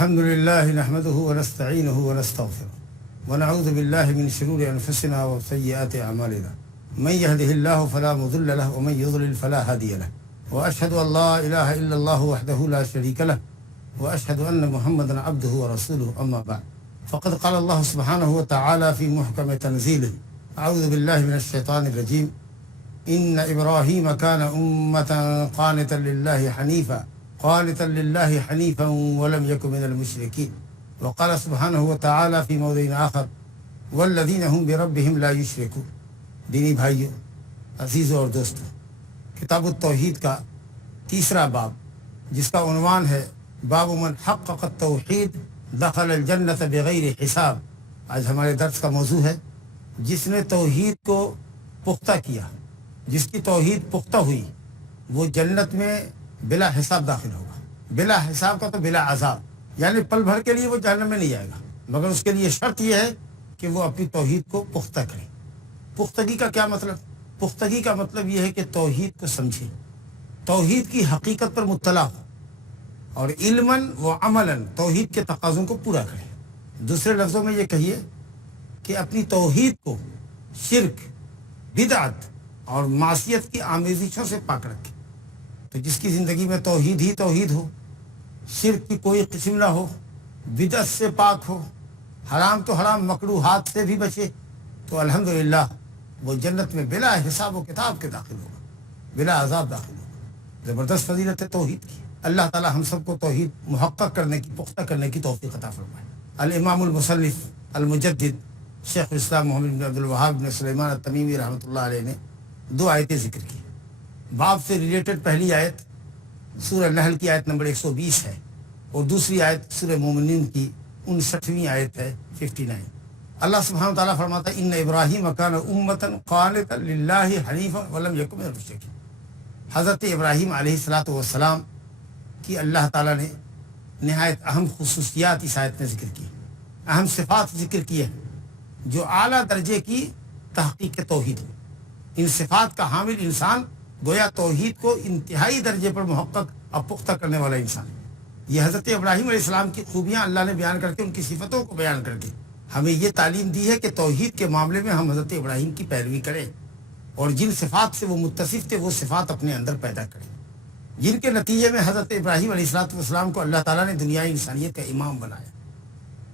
الحمد لله نحمده ونستعينه ونستغفره ونعوذ بالله من شرور أنفسنا وسيئات أعمالنا من يهده الله فلا مضل له ومن يضلل فلا هادي له وأشهد أن لا إله إلا الله وحده لا شريك له وأشهد أن محمدا عبده ورسوله أما بعد فقد قال الله سبحانه وتعالى في محكم تنزيله أعوذ بالله من الشيطان الرجيم إن إبراهيم كان أمة قانتا لله حنيفا ولم يكن من المشركين وقال سبحانه وتعالى في موضع آخر والذين هم بربهم لا يشركون. دینی بھائیوں، عزیزوں اور دوستوں، کتاب التوحید کا تیسرا باب جس کا عنوان ہے باب من حقق التوحید دخل الجنت بغیر حساب، آج ہمارے درس کا موضوع ہے جس نے توحید کو پختہ کیا، جس کی توحید پختہ ہوئی وہ جنت میں بلا حساب داخل ہوگا. بلا حساب کا تو بلا عذاب، یعنی پل بھر کے لیے وہ جہنم میں نہیں آئے گا، مگر اس کے لیے شرط یہ ہے کہ وہ اپنی توحید کو پختہ کرے. پختگی کا کیا مطلب؟ پختگی کا مطلب یہ ہے کہ توحید کو سمجھے، توحید کی حقیقت پر مطلع ہو اور علماً و عملاً توحید کے تقاضوں کو پورا کرے. دوسرے لفظوں میں یہ کہیے کہ اپنی توحید کو شرک، بدعت اور معصیت کی آمیزشوں سے پاک رکھے. تو جس کی زندگی میں توحید ہی توحید ہو، شرک کی کوئی قسم نہ ہو، بدعت سے پاک ہو، حرام تو حرام مکروہات سے بھی بچے، تو الحمدللہ وہ جنت میں بلا حساب و کتاب کے داخل ہوگا، بلا عذاب داخل ہوگا. زبردست فضیلت ہے توحید کی. اللہ تعالی ہم سب کو توحید محقق کرنے کی، پختہ کرنے کی توفیق عطا فرمائے. الامام المصنف المجدد شیخ الاسلام محمد بن عبد الوہاب بن سلیمان التمیمی رحمۃ اللہ علیہ نے دو آیتیں ذکر کی. باب سے ریلیٹڈ پہلی آیت سورہ نحل کی آیت نمبر 120 ہے اور دوسری آیت سورہ مومنین کی 59ویں آیت ہے 59. اللہ سبحانہ وتعالیٰ فرماتا ہے ان ابراہیم کان امۃ قانتا للہ حنیفا ولم یک من المشرکین. حضرت ابراہیم علیہ الصلوۃ والسلام کی اللہ تعالیٰ نے نہایت اہم خصوصیات اس آیت میں ذکر کی، اہم صفات ذکر کی ہے جو اعلیٰ درجے کی تحقیق توحید ہے. ان صفات کا حامل انسان گویا توحید کو انتہائی درجے پر محقق اور پختہ کرنے والا انسان. یہ حضرت ابراہیم علیہ السلام کی خوبیاں اللہ نے بیان کر کے، ان کی صفتوں کو بیان کر کے ہمیں یہ تعلیم دی ہے کہ توحید کے معاملے میں ہم حضرت ابراہیم کی پیروی کریں اور جن صفات سے وہ متصف تھے وہ صفات اپنے اندر پیدا کریں، جن کے نتیجے میں حضرت ابراہیم علیہ السلام کو اللہ تعالیٰ نے دنیای انسانیت کا امام بنایا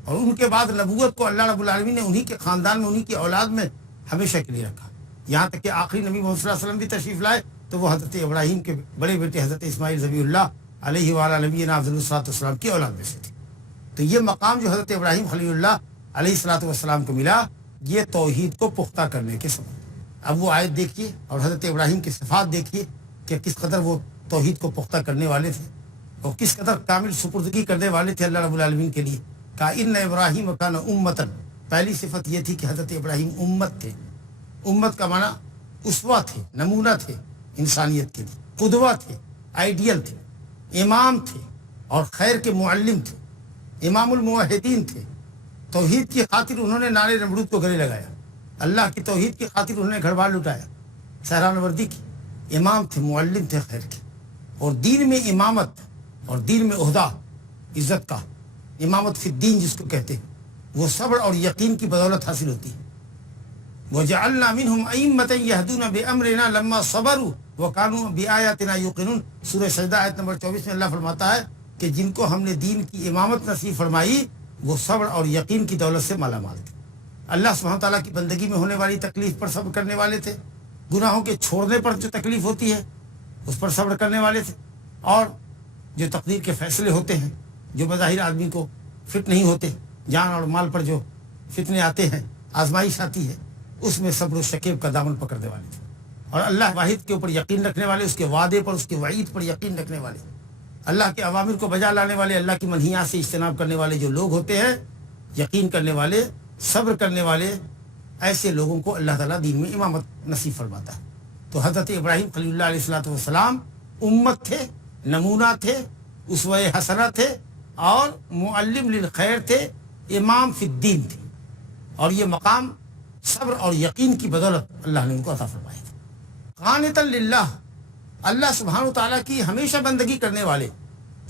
اور ان کے بعد نبوت کو اللہ رب العالمین نے انہی کے خاندان میں، انہی کی اولاد میں ہمیشہ کے لیے رکھا. یہاں تک کہ آخری نبی محمد صلی اللہ علیہ وسلم بھی تشریف لائے تو وہ حضرت ابراہیم کے بڑے بیٹے حضرت اسماعیل ذبیح اللہ علیہ وعلیٰ نبینا افضل الصلاۃ والسلام کی اولاد میں سے تھے. تو یہ مقام جو حضرت ابراہیم خلیل اللہ علیہ الصلوۃ والسلام کو ملا، یہ توحید کو پختہ کرنے کے سبب. اب وہ آیت دیکھیے اور حضرت ابراہیم کی صفات دیکھیے کہ کس قدر وہ توحید کو پختہ کرنے والے تھے اور کس قدر کامل سپردگی کرنے والے تھے اللہ رب العالمین کے لیے. کہا ان ابراہیم کان امتن، پہلی صفت یہ تھی کہ حضرت ابراہیم امت تھے. امت کا معنی اسوہ تھے، نمونہ تھے انسانیت کے لیے، قدوہ تھے، آئیڈیل تھے، امام تھے اور خیر کے معلم تھے، امام الموحدین تھے. توحید کی خاطر انہوں نے نعرے نمرود کو گلے لگایا، اللہ کی توحید کی خاطر انہوں نے گھر بار لٹایا، سہران وردی کی. امام تھے، معلم تھے خیر کے. اور دین میں امامت اور دین میں عہدہ، عزت کا، امامت فی الدین جس کو کہتے ہیں، وہ صبر اور یقین کی بدولت حاصل ہوتی ہے. وَجَعَلْنَا مِنْهُمْ أَئِمَّةً يَهْدُونَ بِأَمْرِنَا لَمَّا صَبَرُوا وَكَانُوا بِآيَاتِنَا يُوقِنُونَ. سورہ سجدہ آیت نمبر 24 میں اللہ فرماتا ہے کہ جن کو ہم نے دین کی امامت نصیب فرمائی وہ صبر اور یقین کی دولت سے مالا مال تھے. اللہ سبحانہ تعالیٰ کی بندگی میں ہونے والی تکلیف پر صبر کرنے والے تھے، گناہوں کے چھوڑنے پر جو تکلیف ہوتی ہے اس پر صبر کرنے والے تھے، اور جو تقدیر کے فیصلے ہوتے ہیں جو بظاہر آدمی کو فٹ نہیں ہوتے، جان اور مال پر جو فتنے آتے ہیں، آزمائش آتی ہے، اس میں صبر و شکیب کا دامن پکڑنے والے تھے. اور اللہ واحد کے اوپر یقین رکھنے والے، اس کے وعدے پر، اس کے وعید پر یقین رکھنے والے، اللہ کے اوامر کو بجا لانے والے، اللہ کی منہیات سے اجتناب کرنے والے جو لوگ ہوتے ہیں، یقین کرنے والے، صبر کرنے والے، ایسے لوگوں کو اللہ تعالیٰ دین میں امامت نصیب فرماتا ہے. تو حضرت ابراہیم خلیل اللہ علیہ الصلوۃ والسلام امت تھے، نمونہ تھے، اسوہ حسنہ تھے اور معلم للخیر تھے، امام فی الدین تھے. اور یہ مقام صبر اور یقین کی بدولت اللہ نے ان کو عطا فرمایا تھا. قانتا للہ، اللہ سبحانہ و تعالیٰ کی ہمیشہ بندگی کرنے والے،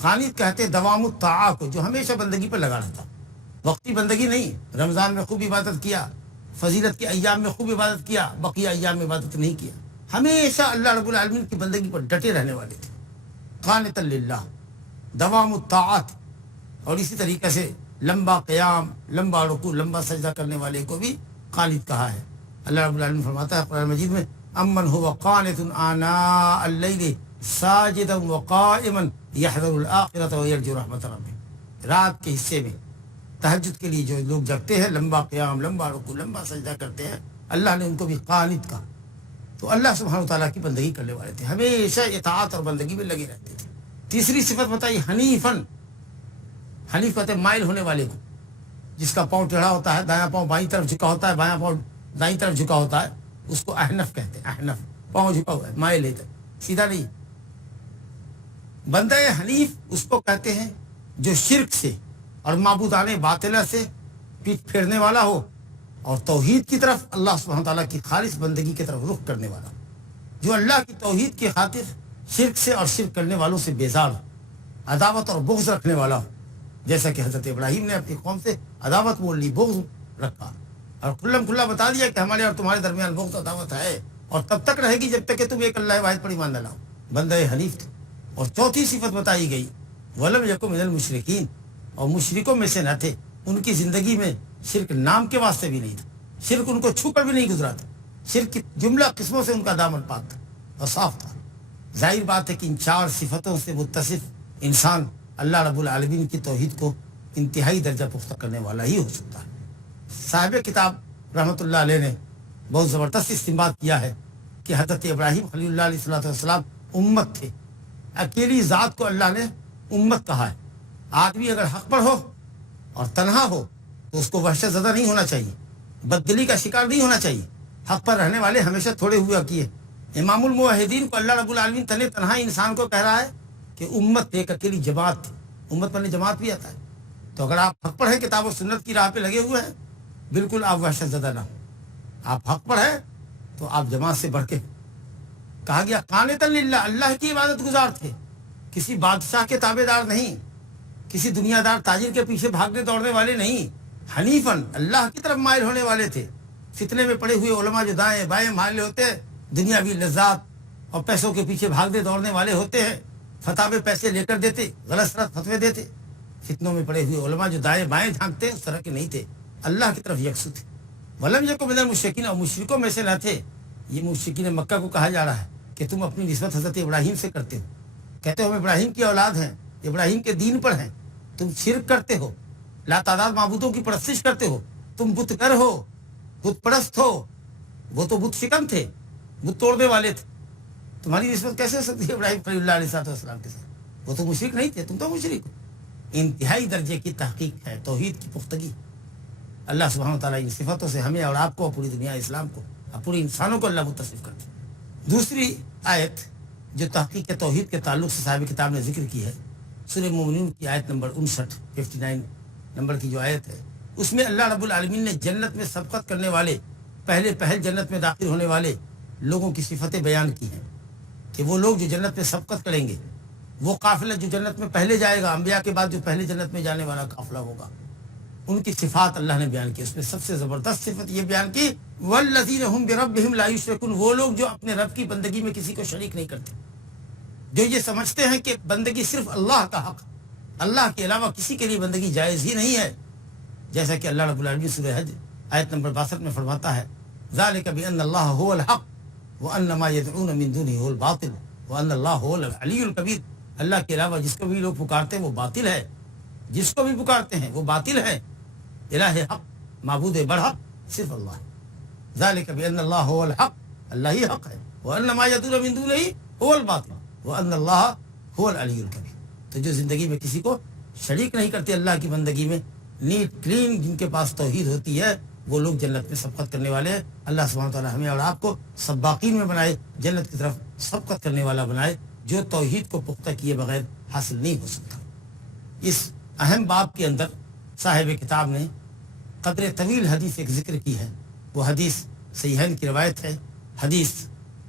قانت کہتے ہیں دوام الطاعہ کو، جو ہمیشہ بندگی پر لگا رہتا، وقتی بندگی نہیں، رمضان میں خوب عبادت کیا، فضیلت کے ایام میں خوب عبادت کیا، بقیہ ایام میں عبادت نہیں کیا، ہمیشہ اللہ رب العالمین کی بندگی پر ڈٹے رہنے والے تھے، قانتا للہ، دوام الطاعات۔ اور اسی طریقے سے لمبا قیام، لمبا رکوع، لمبا سجدہ کرنے والے کو بھی قانت کہا ہے۔ اللہ رب العالمین فرماتا ہے قرآن مجید میں امن هو قانت آناء اللیل ساجدا وقائما یحذر الآخرة ویرجو رحمت ربہ۔ رات کے حصے میں تہجد کے لیے جو لوگ جگتے ہیں، لمبا قیام، لمبا رکوع، لمبا سجدہ کرتے ہیں، اللہ نے ان کو بھی قانت کہا۔ تو اللہ سبحانہ وتعالیٰ کی بندگی کرنے والے تھے، ہمیشہ اطاعت اور بندگی میں لگے رہتے تھے۔ تیسری صفت بتائی حنیفن، حنیف کہتے ہیں مائل ہونے والے کو، جس کا پاؤں ٹیڑھا ہوتا ہے، دایاں پاؤں بائیں طرف جھکا ہوتا ہے، بایاں پاؤں دائیں طرف جھکا ہوتا ہے، اس کو احنف کہتے ہیں۔ احنف پاؤں جھکا ہوا ہے، مائل ہے، سیدھا نہیں۔ بندہ حنیف اس کو کہتے ہیں جو شرک سے اور معبودان باطلہ سے پیٹ پھیرنے والا ہو اور توحید کی طرف، اللہ سبحانہ تعالیٰ کی خالص بندگی کی طرف رخ کرنے والا ہو، جو اللہ کی توحید کی خاطر شرک سے اور شرک کرنے والوں سے بیزار ہو، عداوت اور بغض رکھنے والا ہو، جیسا کہ حضرت ابراہیم نے اپنی قوم سے عداوت بول لی، بغض رکھا اور کھلم کھلا بتا دیا کہ ہمارے اور تمہارے درمیان بغض عداوت ہے اور تب تک رہے گی جب تک کہ تم ایک اللہ واحد پر ایمان نہ لاؤ۔ بندہ حنیف تھے۔ اور چوتھی صفت بتائی گئی ولم یکن من المشرکین، اور مشرکوں میں سے نہ تھے، ان کی زندگی میں شرک نام کے واسطے بھی نہیں تھا، شرک ان کو چھو کر بھی نہیں گزرا تھا، شرک کی جملہ قسموں سے ان کا دامن پاک تھا اور صاف تھا۔ ظاہر بات ہے کہ ان چار صفتوں سے متصف انسان اللہ رب العالمین کی توحید کو انتہائی درجہ پختہ کرنے والا ہی ہو سکتا ہے۔ صاحب کتاب رحمۃ اللہ علیہ نے بہت زبردست استنباط کیا ہے کہ حضرت ابراہیم خلیل اللہ علیہ السلام امت تھے، اکیلی ذات کو اللہ نے امت کہا ہے۔ آدمی اگر حق پر ہو اور تنہا ہو تو اس کو وحشت زدہ نہیں ہونا چاہیے، بددلی کا شکار نہیں ہونا چاہیے، حق پر رہنے والے ہمیشہ تھوڑے ہوا کیے۔ امام الموحدین کو اللہ رب العالمین تنہا انسان کو کہہ رہا ہے کہ امت ایک اکیلی جماعت تھی، امت پر جماعت بھی آتا ہے۔ تو اگر آپ حق پر ہیں، کتاب و سنت کی راہ پہ لگے ہوئے ہیں، بالکل آپ وحشت زدہ نہ ہو، آپ حق پر ہیں تو آپ جماعت سے بڑھ کے۔ کہا گیا قانتا للہ، اللہ کی عبادت گزار تھے، کسی بادشاہ کے تابع دار نہیں، کسی دنیا دار تاجر کے پیچھے بھاگنے دوڑنے والے نہیں، حنیفن اللہ کی طرف مائل ہونے والے تھے۔ فتنے میں پڑے ہوئے علماء جو دائیں بائیں مائل ہوتے ہیں، دنیاوی لذات اور پیسوں کے پیچھے بھاگنے دوڑنے والے ہوتے ہیں، فتاوے پیسے لے کر دیتے، غلط سلط فتوے دیتے۔ فتنوں میں پڑے ہوئے علماء جو دائیں بائیں جھانکتے اس طرح کے نہیں تھے، اللہ کی طرف یکسو تھے۔ ولم یکن من المشرکین، اور مشرکوں میں سے نہ تھے۔ یہ مشرکین مکہ کو کہا جا رہا ہے کہ تم اپنی نسبت حضرت ابراہیم سے کرتے ہو، کہتے ہو ہم ابراہیم کی اولاد ہیں، ابراہیم کے دین پر ہیں، تم شرک کرتے ہو، لا تعداد معبودوں کی پرستش کرتے ہو، تم بت گر ہو، بت پرست ہو۔ وہ تو بت شکن تھے، بت توڑنے والے تھے، تمہاری نسبت کیسے ہو سکتی ہے ابراہیم خلیل اللہ علیہ السلام کے ساتھ؟ وہ تو مشرک نہیں تھے، تم تو مشرک ہو۔ انتہائی درجے کی تحقیق ہے توحید کی پختگی۔ اللہ سبحانہ تعالیٰ ان صفتوں سے ہمیں اور آپ کو، پوری دنیا اسلام کو اور پوری انسانوں کو اللہ متصف کرتے ہیں۔ دوسری آیت جو تحقیق توحید کے تعلق سے صاحب کتاب نے ذکر کی ہے، سورہ مومنون کی آیت نمبر 59 نمبر کی جو آیت ہے، اس میں اللہ رب العالمین نے جنت میں سبقت کرنے والے، پہل جنت میں داخل ہونے والے لوگوں کی صفتیں بیان کی ہیں کہ وہ لوگ جو جنت میں سبقت کریں گے، وہ قافلہ جو جنت میں پہلے جائے گا، انبیاء کے بعد جو پہلے جنت میں جانے والا قافلہ ہوگا، ان کی صفات اللہ نے بیان کی۔ اس میں سب سے زبردست صفت یہ بیان کی والذین هم بربهم لا یشرکون، وہ لوگ جو اپنے رب کی بندگی میں کسی کو شریک نہیں کرتے، جو یہ سمجھتے ہیں کہ بندگی صرف اللہ کا حق، اللہ کے علاوہ کسی کے لیے بندگی جائز ہی نہیں ہے۔ جیسا کہ اللہ رب العالمین سورہ حج آیت نمبر 62 میں فرماتا ہے ذالک بان اللہ هو الحق وان ما يدعون من دونه هو الباطل وان اللہ هو العلی الکبیر۔ اللہ کے علاوہ جس کو بھی لوگ پکارتے ہیں وہ باطل ہے، جس کو بھی پکارتے ہیں وہ باطل ہے۔ الہ حق، معبود برحق صرف اللہ ہے۔ ذالک بان اللہ هو الحق، اللہ ہی حق ہے، وان ما يدعون من دونه هو الباطل وان اللہ هو العلی الکبیر۔ تو جو زندگی میں کسی کو شریک نہیں کرتے اللہ کی بندگی میں، نیٹ کلین جن کے پاس توحید ہوتی ہے، وہ لوگ جنت میں سبقت کرنے والے ہیں۔ اللہ سبحانہ تعالیٰ ہمیں اور آپ کو سباقین میں بنائے، جنت کی طرف سبقت کرنے والا بنائے، جو توحید کو پختہ کیے بغیر حاصل نہیں ہو سکتا۔ اس اہم باب کے اندر صاحب کتاب نے قدر طویل حدیث ایک ذکر کی ہے، وہ حدیث صحیحین کی روایت ہے، حدیث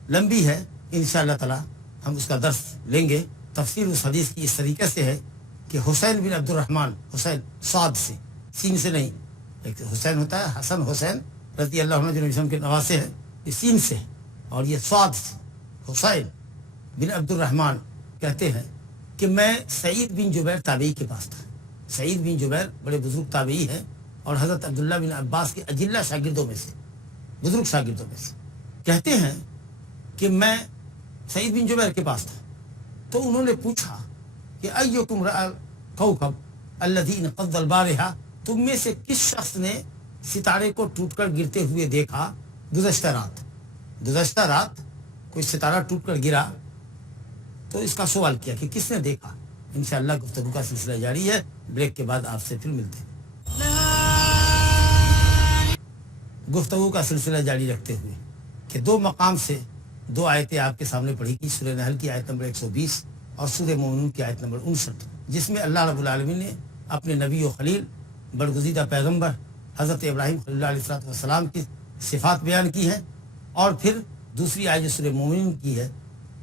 لمبی ہے، انشاءاللہ تعالی ہم اس کا درس لیں گے تفسیر اس حدیث کی اس طریقے سے ہے کہ حسین بن عبد الرحمن، حسین صاد سے، سین سے نہیں، ایک حسین ہوتا ہے حسن حسین رضی اللہ عنہ جو نبی وسلم کے نواسے ہیں، یہ سین سے، اور یہ صاد سے، حسین بن عبد الرحمن کہتے ہیں کہ میں سعید بن جبیر تابعی کے پاس تھا۔ سعید بن جبیر بڑے بزرگ تابعی ہیں اور حضرت عبداللہ بن عباس کے اجلہ شاگردوں میں سے، بزرگ شاگردوں میں سے۔ کہتے ہیں کہ میں سعید بن جبیر کے پاس تھا تو انہوں نے پوچھا کہ ایکم رأى الکوکب الذی انقض البارحہ، تم میں سے کس شخص نے ستارے کو ٹوٹ کر گرتے ہوئے دیکھا گزشتہ رات؟ گزشتہ رات کوئی ستارہ ٹوٹ کر گرا، تو اس کا سوال کیا کہ کس نے دیکھا۔ انشاءاللہ گفتگو کا سلسلہ جاری ہے، بریک کے بعد آپ سے پھر ملتے ہیں۔ گفتگو کا سلسلہ جاری رکھتے ہوئے کہ دو مقام سے دو آیتیں آپ کے سامنے پڑھی کی، سورہ نحل کی آیت نمبر 120 اور سورہ مومنون کی آیت نمبر 59، جس میں اللہ رب العالمین نے اپنے نبی و خلیل برگزیدہ پیغمبر حضرت ابراہیم خلیل اللہ علیہ السلام کی صفات بیان کی ہیں، اور پھر دوسری آیت جو سورہ مومنون کی ہے،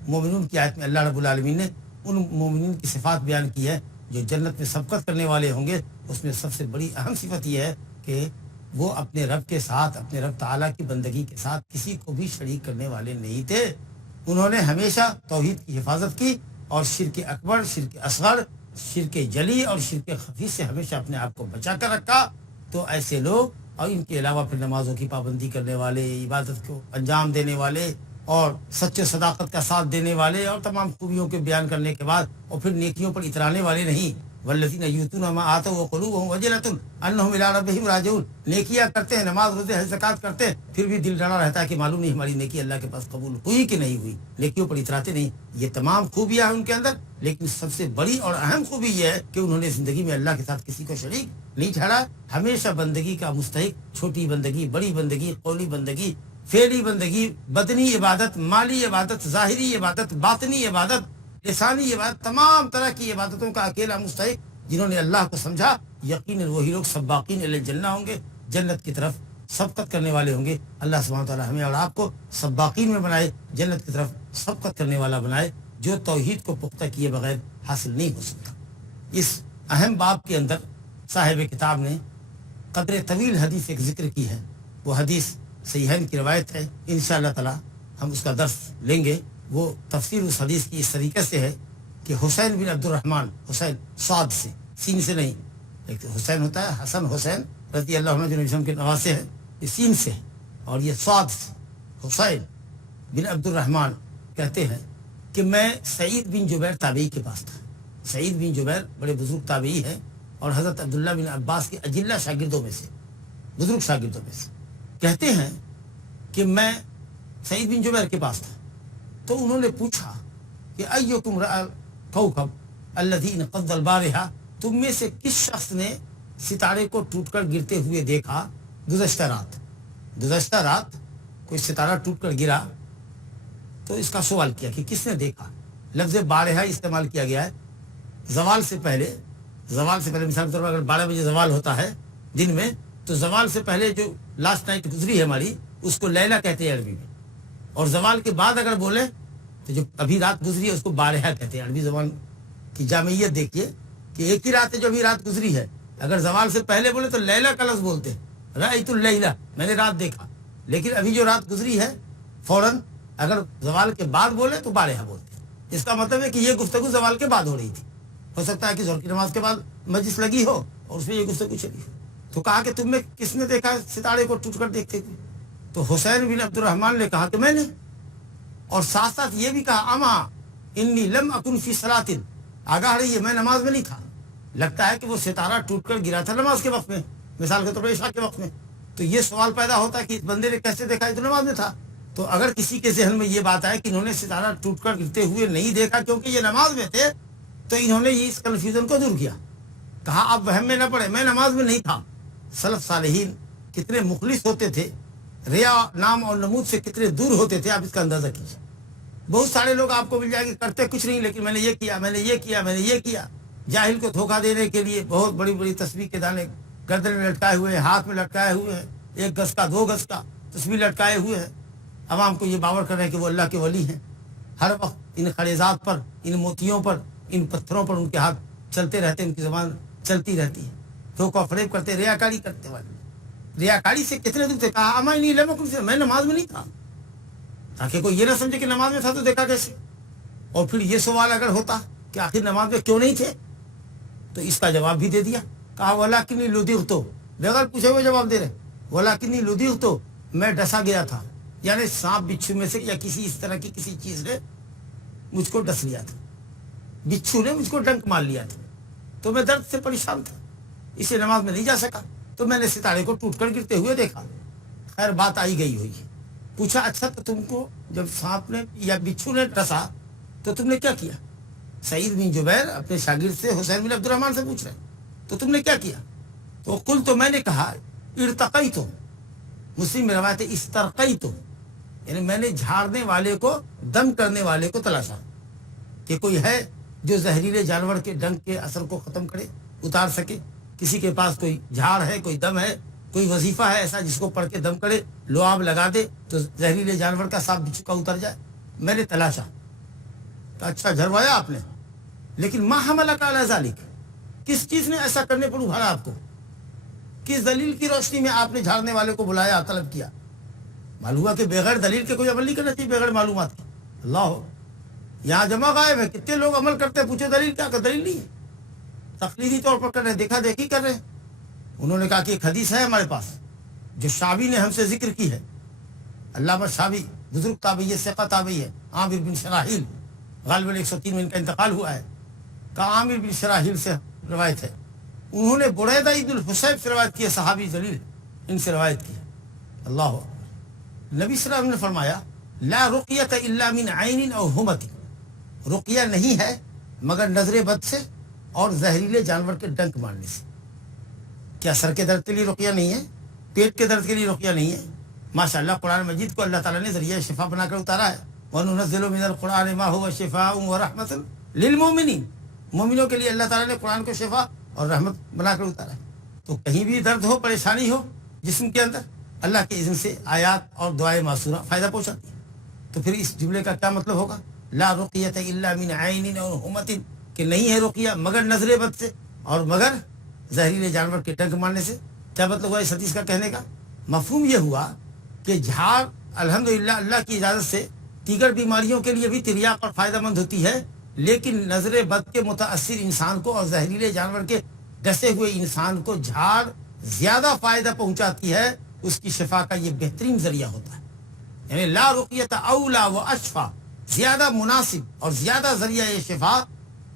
مومنون کی آیت میں اللہ رب العالمین نے ان مومنین کی صفات بیان کی ہے جو جنت میں سبقت کرنے والے ہوں گے۔ اس میں سب سے بڑی اہم صفت یہ ہے کہ وہ اپنے رب کے ساتھ، اپنے رب تعالیٰ کی بندگی کے ساتھ کسی کو بھی شریک کرنے والے نہیں تھے۔ انہوں نے ہمیشہ توحید کی حفاظت کی اور شرک اکبر، شرک اصغر، شرک جلی اور شرک خفی سے ہمیشہ اپنے آپ کو بچا کر رکھا۔ تو ایسے لوگ اور ان کے علاوہ پھر نمازوں کی پابندی کرنے والے، عبادت کو انجام دینے والے اور سچے صداقت کا ساتھ دینے والے اور تمام خوبیوں کے بیان کرنے کے بعد اور پھر نیکیوں پر اترانے والے نہیں۔ والذین یؤتون ما آتوا وقلوبهم وجلۃ انہم الی ربہم راجعون، نیکیاں کرتے ہیں، نماز روزے حج زکوٰۃ کرتے ہیں، پھر بھی دل ڈرا رہتا ہے کہ معلوم نہیں ہماری نیکی اللہ کے پاس قبول ہوئی کہ نہیں ہوئی، نیکیوں پر اتراتے نہیں۔ یہ تمام خوبیاں ہیں ان کے اندر، لیکن سب سے بڑی اور اہم خوبی یہ ہے کہ انہوں نے زندگی میں اللہ کے ساتھ کسی کو شریک نہیں ٹھہرایا، ہمیشہ بندگی کا مستحق، چھوٹی بندگی، بڑی بندگی، قولی بندگی، فعلی بندگی، بدنی عبادت، مالی عبادت، ظاہری عبادت، باطنی عبادت، لسانی عبادت، تمام طرح کی عبادتوں کا اکیلا مستحق جنہوں نے اللہ کو سمجھا، یقیناً وہی لوگ سباقین الی الجنہ ہوں گے، جنت کی طرف سبقت کرنے والے ہوں گے۔ اللہ سبحانہ وتعالی ہمیں اور آپ کو سباقین میں بنائے، جنت کی طرف سبقت کرنے والا بنائے، جو توحید کو پختہ کیے بغیر حاصل نہیں ہو سکتا۔ اس اہم باب کے اندر صاحب کتاب نے قدر طویل حدیث ایک ذکر کی ہے، وہ حدیث صحیحین کی روایت ہے، انشاءاللہ تعالی ہم اس کا درس لیں گے۔ وہ تفسیر اس حدیث کی اس طریقے سے ہے کہ حسین بن عبد الرحمن، حسین صاد سے، سین سے نہیں، ایک حسین ہوتا ہے حسن حسین رضی اللہ عنہ جو نبی وسلم کے نواسے ہیں، یہ سین سے، اور یہ صاد سے، حسین بن عبد الرحمن کہتے ہیں کہ میں سعید بن جبیر تابعی کے پاس تھا۔ سعید بن جبیر بڑے بزرگ تابعی ہیں اور حضرت عبداللہ بن عباس کے اجلہ شاگردوں میں سے، بزرگ شاگردوں میں سے۔ کہتے ہیں کہ میں سعید بن جبیر کے پاس تھا تو انہوں نے پوچھا کہ ایکم رأى الکوکب الذی انقض البارحہ، تم میں سے کس شخص نے ستارے کو ٹوٹ کر گرتے ہوئے دیکھا گزشتہ رات؟ گزشتہ رات کوئی ستارہ ٹوٹ کر گرا، تو اس کا سوال کیا کہ کس نے دیکھا۔ لفظ بارحہ استعمال کیا گیا ہے زوال سے پہلے۔ زوال سے پہلے مثال کے طور پر اگر 12 بجے زوال ہوتا ہے دن میں، تو زوال سے پہلے جو لاسٹ نائٹ گزری ہے ہماری، اس کو لیلہ کہتے ہیں عربی میں، اور زوال کے بعد اگر بولے تو جو ابھی رات گزری ہے اس کو بارحہ کہتے ہیں۔ عربی زبان کی جامعیت دیکھیے کہ ایک ہی رات ہے جو ابھی رات گزری ہے، اگر زوال سے پہلے بولے تو لیلہ کا لفظ بولتے ہیں، رأیت اللیلہ، میں نے رات دیکھا، لیکن ابھی جو رات گزری ہے فوراً اگر زوال کے بعد بولے تو بارحہ بولتے ہیں۔ اس کا مطلب ہے کہ یہ گفتگو زوال کے بعد ہو رہی تھی، ہو سکتا ہے کہ ظہر کی نماز کے بعد مجلس لگی ہو اور اس میں یہ گفتگو چلی ہو۔ تو کہا کہ تم میں کس نے دیکھا ستارے کو ٹوٹ کر دیکھتے ہوئے؟ تو حسین بن عبد الرحمن نے کہا کہ میں نے، اور ساتھ ساتھ یہ بھی کہا اما انی لم اکن فی صلاۃ، آگاہ رہیے میں نماز میں نہیں تھا۔ لگتا ہے کہ وہ ستارہ ٹوٹ کر گرا تھا نماز کے وقت میں، مثال کے طور پر عشاء کے وقت میں، تو یہ سوال پیدا ہوتا ہے کہ اس بندے نے کیسے دیکھا، یہ تو نماز میں تھا۔ تو اگر کسی کے ذہن میں یہ بات آئے کہ انہوں نے ستارہ ٹوٹ کر گرتے ہوئے نہیں دیکھا کیونکہ یہ نماز میں تھے، تو انہوں نے اس کنفیوژن کو دور کیا، کہا آپ وہم میں نہ پڑے، میں نماز میں نہیں تھا۔ سلف صالحین کتنے مخلص ہوتے تھے، ریا نام اور نمود سے کتنے دور ہوتے تھے، آپ اس کا اندازہ کیجیے۔ بہت سارے لوگ آپ کو مل جائے گے کرتے کچھ نہیں، لیکن میں نے یہ کیا، میں نے یہ کیا، میں نے یہ کیا، جاہل کو دھوکہ دینے کے لیے بہت بڑی بڑی تسبیح کے دانے گردن میں لٹکائے ہوئے ہیں، ہاتھ میں لٹکائے ہوئے ہیں، 1 گز کا 2 گز کا تسبیح لٹکائے ہوئے ہیں، عوام کو یہ باور کر رہے ہیں کہ وہ اللہ کے ولی ہیں۔ ہر وقت ان خریزات پر، ان موتیوں پر، ان پتھروں پر ان کے ہاتھ چلتے رہتے، ان کی زبان چلتی رہتی ہے، دھوکہ و فریب کرتے، ریاکاری کرتے والے. ریاکاری سے کتنے دن سے کہا اما نہیں لم سے، میں نماز میں نہیں تھا، تاکہ کوئی یہ نہ سمجھے کہ نماز میں تھا تو دیکھا کیسے. اور پھر یہ سوال اگر ہوتا کہ آخر نماز میں کیوں نہیں تھے، تو اس کا جواب بھی دے دیا. کہا ولاکنی لدغت، بغیر پوچھے ہوئے جواب دے رہے، ولاکنی لدغت، میں ڈسا گیا تھا، یعنی سانپ بچھو میں سے یا کسی اس طرح کی کسی چیز نے مجھ کو ڈس لیا تھا، بچھو نے مجھ کو ڈنک مار لیا تھا، تو میں درد سے پریشان تھا، اسے نماز میں نہیں جا سکا، تو میں نے ستارے کو ٹوٹ کر گرتے ہوئے دیکھا. خیر بات آئی گئی ہوئی ہے. پوچھا اچھا تو تم کو جب سانپ نے یا بچھو نے ڈسا تو تم نے کیا کیا؟ سعید بن جبیر اپنے شاگرد سے حسین بن عبد الرحمن سے پوچھ رہے ہیں تو تم نے کیا کیا؟ تو قل، تو میں نے کہا ارتقیت، مسلم میں روایت ہے استرقیت، یعنی میں نے جھاڑنے والے کو، دم کرنے والے کو تلاشا کہ کوئی ہے جو زہریلے جانور کے ڈنک کے اثر کو ختم کرے، اتار سکے. کسی کے پاس کوئی جھاڑ ہے، کوئی دم ہے، کوئی وظیفہ ہے ایسا جس کو پڑھ کے دم کرے، لعاب لگا دے تو زہریلے جانور کا سانپ بچھو کا اتر جائے. میں نے تلاشا. تو اچھا جھروایا آپ نے، لیکن ما حملک علی ذالک، کس چیز نے ایسا کرنے پر ابھارا آپ کو؟ کس دلیل کی روشنی میں آپ نے جھاڑنے والے کو بلایا، طلب کیا؟ معلوم ہوا کہ بغیر دلیل کے کوئی عمل نہیں کرنا چاہیے، بغیر معلومات کے. اللہ ہو، یہاں جمع غائب ہے، کتنے لوگ عمل کرتے ہیں، پوچھو دلیل کیا؟ کہ دلیل نہیں ہے، تقلیدی طور پر کر رہے ہیں، دیکھا دیکھی کر رہے ہیں. انہوں نے کہا کہ ایک حدیث ہے ہمارے پاس جو شعبی نے ہم سے ذکر کی ہے. علامہ شعبی بزرگ تابعی ہے، ثقہ تابعی ہے، عامر بن شراحیل، غالباً 103 میں ان کا انتقال ہوا ہے. کہا عامر بن شراحیل سے روایت ہے، انہوں نے بریدہ ابن الحصیب سے روایت کی ہے، صحابی جلیل، ان سے روایت کی ہے. اللہ اکبر. نبی صلی اللہ علیہ وسلم نے فرمایا لا رقیۃ الا من عین او ہمۃ، رقیہ نہیں ہے مگر نظر بد سے اور زہریلے جانور کے ڈنک مارنے سے. کیا سر کے درد کے لیے رقیہ نہیں ہے؟ پیٹ کے درد کے لیے رقیہ نہیں ہے؟ ماشاء اللہ قرآن مجید کو اللہ تعالیٰ نے ذریعہ شفا بنا کر اتارا ہے. وَنُنَزِّلُ مِنَ الْقُرْآنِ مَا هُوَ شِفَاءٌ وَرَحْمَةٌ لِلْمُؤْمِنِينَ، مومنوں کے لیے اللہ تعالیٰ نے قرآن کو شفا اور رحمت بنا کر اتارا ہے. تو کہیں بھی درد ہو، پریشانی ہو جسم کے اندر، اللہ کے اذن سے آیات اور دعائے معصورہ فائدہ پہنچاتی ہے. تو پھر اس جملے کا کیا مطلب ہوگا؟ لا رقیۃ الا من عین اور ہمۃ، کہ نہیں ہے رقیہ مگر نظر بد سے اور مگر زہریلے جانور کے ڈنک مارنے سے. کیا مطلب ہوا اس حدیث کا کہنے کا؟ مفہوم یہ ہوا کہ جھاڑ الحمدللہ اللہ کی اجازت سے دیگر بیماریوں کے لیے بھی تریاق اور فائدہ مند ہوتی ہے، لیکن نظر بد کے متاثر انسان کو اور زہریلے جانور کے ڈسے ہوئے انسان کو جھاڑ زیادہ فائدہ پہنچاتی ہے، اس کی شفا کا یہ بہترین ذریعہ ہوتا ہے. یعنی لا رقیت اولا و اشفا، زیادہ مناسب اور زیادہ ذریعہ یہ شفا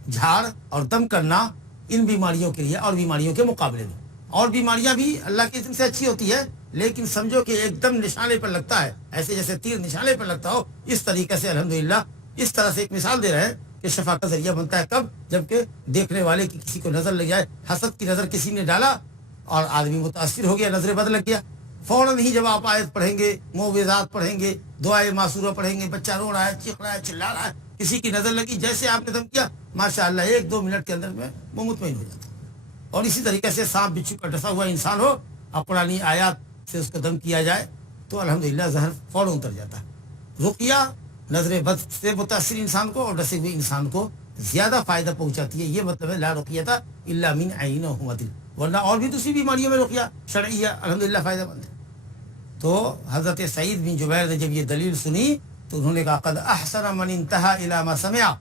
جھاڑ اور دم کرنا ان بیماریوں کے لیے اور بیماریوں کے مقابلے میں. اور بیماریاں بھی اللہ کی اذن سے اچھی ہوتی ہے، لیکن سمجھو کہ ایک دم نشانے پر لگتا ہے، ایسے جیسے تیر نشانے پر لگتا ہو، اس طریقے سے الحمدللہ اس طرح سے ایک مثال دے رہے ہیں کہ شفا کا ذریعہ بنتا ہے. کب؟ جبکہ دیکھنے والے کی کسی کو نظر لگ جائے، حسد کی نظر کسی نے ڈالا اور آدمی متاثر ہو گیا، نظر بد لگ گیا، فوراً ہی جب آپ آیت پڑھیں گے، معوذات پڑھیں گے، دعائے معصورہ پڑھیں گے، بچہ رو رہا ہے، چیخ رہا ہے، چلا رہا ہے، کسی کی نظر لگی، جیسے آپ نے دم کیا ماشاءاللہ 1-2 منٹ کے اندر میں وہ مطمئن ہو جاتا. اور اسی طریقے سے سانپ بچھو کا ڈسا ہوا انسان ہو اور قرآنی آیات سے اس کو دم کیا جائے تو الحمدللہ زہر فوراً اتر جاتا ہے. رقیہ نظر بد سے متاثر انسان کو اور ڈسے ہوئے انسان کو زیادہ فائدہ پہنچاتی ہے. یہ مطلب ہے لا رقیۃ الا من عین و ہمۃ، ورنہ اور بھی دوسری بیماریوں میں رقیہ شرعیہ الحمدللہ فائدہ مند ہے. تو حضرت سعید بن جبیر نے جب یہ دلیل سنی تو انہوں نے کہا قد احسن من انتہى الى ما سمع،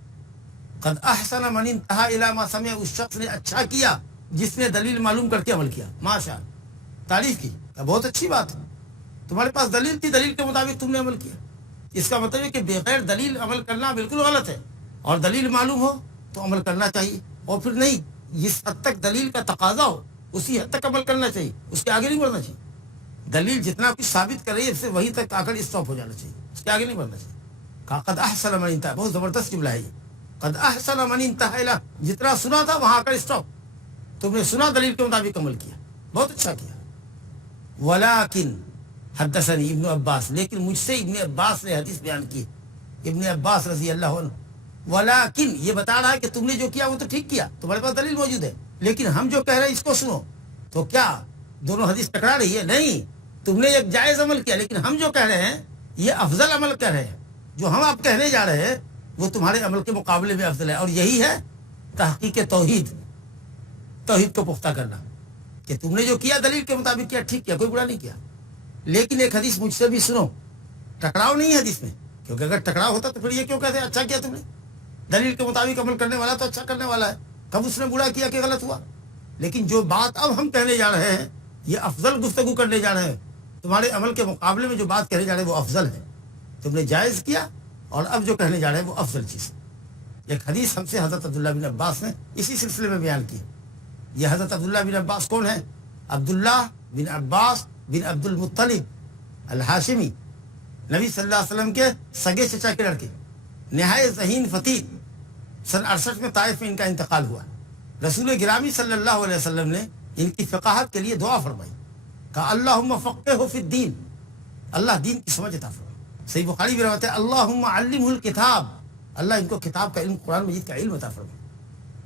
قد احسن من انتہى الى ما سمع، اس شخص نے اچھا کیا جس نے دلیل معلوم کر کے عمل کیا. ماشاء تعریف کی، بہت اچھی بات ہے، تمہارے پاس دلیل تھی، دلیل کے مطابق تم نے عمل کیا. اس کا مطلب ہے کہ بغیر دلیل عمل کرنا بالکل غلط ہے، اور دلیل معلوم ہو تو عمل کرنا چاہیے. اور پھر نہیں، جس حد تک دلیل کا تقاضا ہو اسی حد تک عمل کرنا چاہیے، اس کے آگے نہیں بڑھنا چاہیے. دلیل جتنا کچھ ثابت کر رہی ہے اسے وہیں تک آ کر اسٹاپ ہو جانا چاہیے، اس کے آگے نہیں بڑھنا چاہیے. کہا قد احسن من انتہى، بہت زبردست جملہ ہے یہ، قد احسن من انتہى الى، جتنا سنا تھا وہاں آ کر اسٹاپ، تم نے سنا دلیل کے مطابق عمل کیا، بہت اچھا کیا. ولیکن حدثنی ابن عباس، لیکن مجھ سے ابن عباس نے حدیث بیان کی، ابن عباس رضی اللہ عنہ. ولیکن یہ بتا رہا ہے کہ تم نے جو کیا وہ تو ٹھیک کیا، تمہارے پاس دلیل موجود ہے، لیکن ہم جو کہہ رہے ہیں اس کو سنو. تو کیا دونوں حدیث ٹکرا رہی ہے؟ نہیں، تم نے ایک جائز عمل کیا، لیکن ہم جو کہہ رہے ہیں یہ افضل عمل کر رہے ہیں. جو ہم آپ کہنے جا رہے ہیں وہ تمہارے عمل کے مقابلے میں افضل ہے، اور یہی ہے تحقیق توحید، توحید کو پختہ کرنا، کہ تم نے جو کیا دلیل کے مطابق کیا، ٹھیک کیا، کوئی برا نہیں کیا، لیکن ایک حدیث مجھ سے بھی سنو، ٹکراؤ نہیں ہے حدیث میں، کیونکہ اگر ٹکراؤ ہوتا تو پھر یہ کیوں کہتے اچھا کیا تم نے، دلیل کے مطابق عمل کرنے والا تو اچھا کرنے والا ہے، کب اس نے برا کیا کہ غلط ہوا؟ لیکن جو بات اب ہم کہنے جا رہے ہیں یہ افضل گفتگو کرنے جا رہے ہیں، تمہارے عمل کے مقابلے میں جو بات کہنے جا رہے ہیں وہ افضل ہے، تم نے جائز کیا، اور اب جو کہنے جا رہے ہیں وہ افضل چیز ہے۔ ایک حدیث ہم سے حضرت عبداللہ بن عباس نے اسی سلسلے میں بیان کی۔ یہ حضرت عبداللہ بن عباس کون ہیں؟ عبداللہ بن عباس بن عبد المطلب الہاشمی، نبی صلی اللہ علیہ وسلم کے سگے چچا کے لڑکے، نہایت ذہین فقیہ، سن 68 میں طائف میں ان کا انتقال ہوا۔ رسول گرامی صلی اللہ علیہ وسلم نے ان کی فقاہت کے لیے دعا فرمائی، کہا اللہم فقہہ فی الدین، اللہ دین کی سمجھ عطا فرما۔ صحیح بخاری میں روایت ہے اللہم علمہ الکتاب، اللہ ان کو کتاب کا علم، قرآن مجید کا علم عطا فرما۔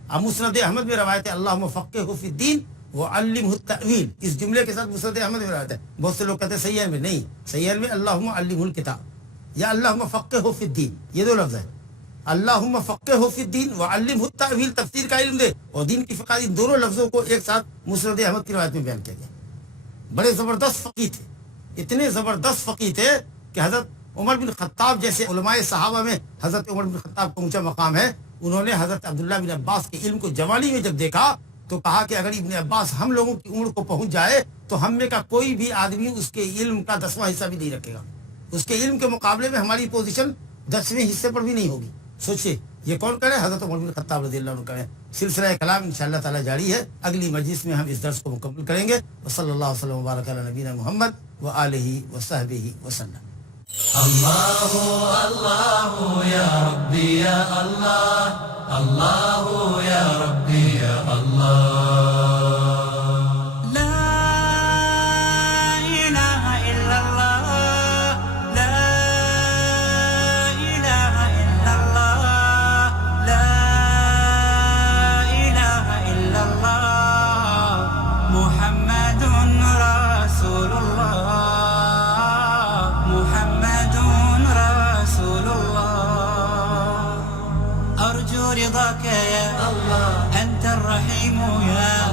اب مسند احمد میں روایت ہے اللہم فقہہ فی الدین وعلمہ التأویل، اس جملے کے ساتھ مسند احمد میں روایت ہے۔ بہت سے لوگ کہتے ہیں صحیح میں، نہیں، صحیح میں اللہم علمہ الکتاب یا اللہم فقہہ فی الدین، یہ دو لفظ ہیں، اللہم فقہہ فی الدین وعلمہ التأویل، تفسیر کا علم دے اور دین کی فقہ، ان دونوں لفظوں کو ایک ساتھ مسند احمد کی روایت میں بیان کیا گیا۔ بڑے زبردست فقیہ تھے، اتنے زبردست فقیہ تھے کہ حضرت عمر بن خطاب جیسے علماء صحابہ میں حضرت عمر بن خطاب کا اونچا مقام ہے، انہوں نے حضرت عبداللہ بن عباس کے علم کو جوانی میں جب دیکھا تو کہا کہ اگر ابن عباس ہم لوگوں کی عمر کو پہنچ جائے تو ہم میں کا کوئی بھی آدمی اس کے علم کا 10واں حصہ بھی نہیں رکھے گا، اس کے علم کے مقابلے میں ہماری پوزیشن 10ویں حصے پر بھی نہیں ہوگی۔ سوچئے یہ کون کرے؟ حضرت عمر بن خطاب رضی اللہ عنہ کرے۔ سلسلہ کلام انشاءاللہ تعالی جاری ہے، اگلی مجلس میں ہم اس درس کو مکمل کریں گے۔ وصلی اللہ وسلم وبارک علی نبینا محمد وآلہ وصحبہ وسلم۔ اللہ اللہ یا ربی یا اللہ، اللہ یا ربی یا اللہ۔ محمد رسول اللہ۔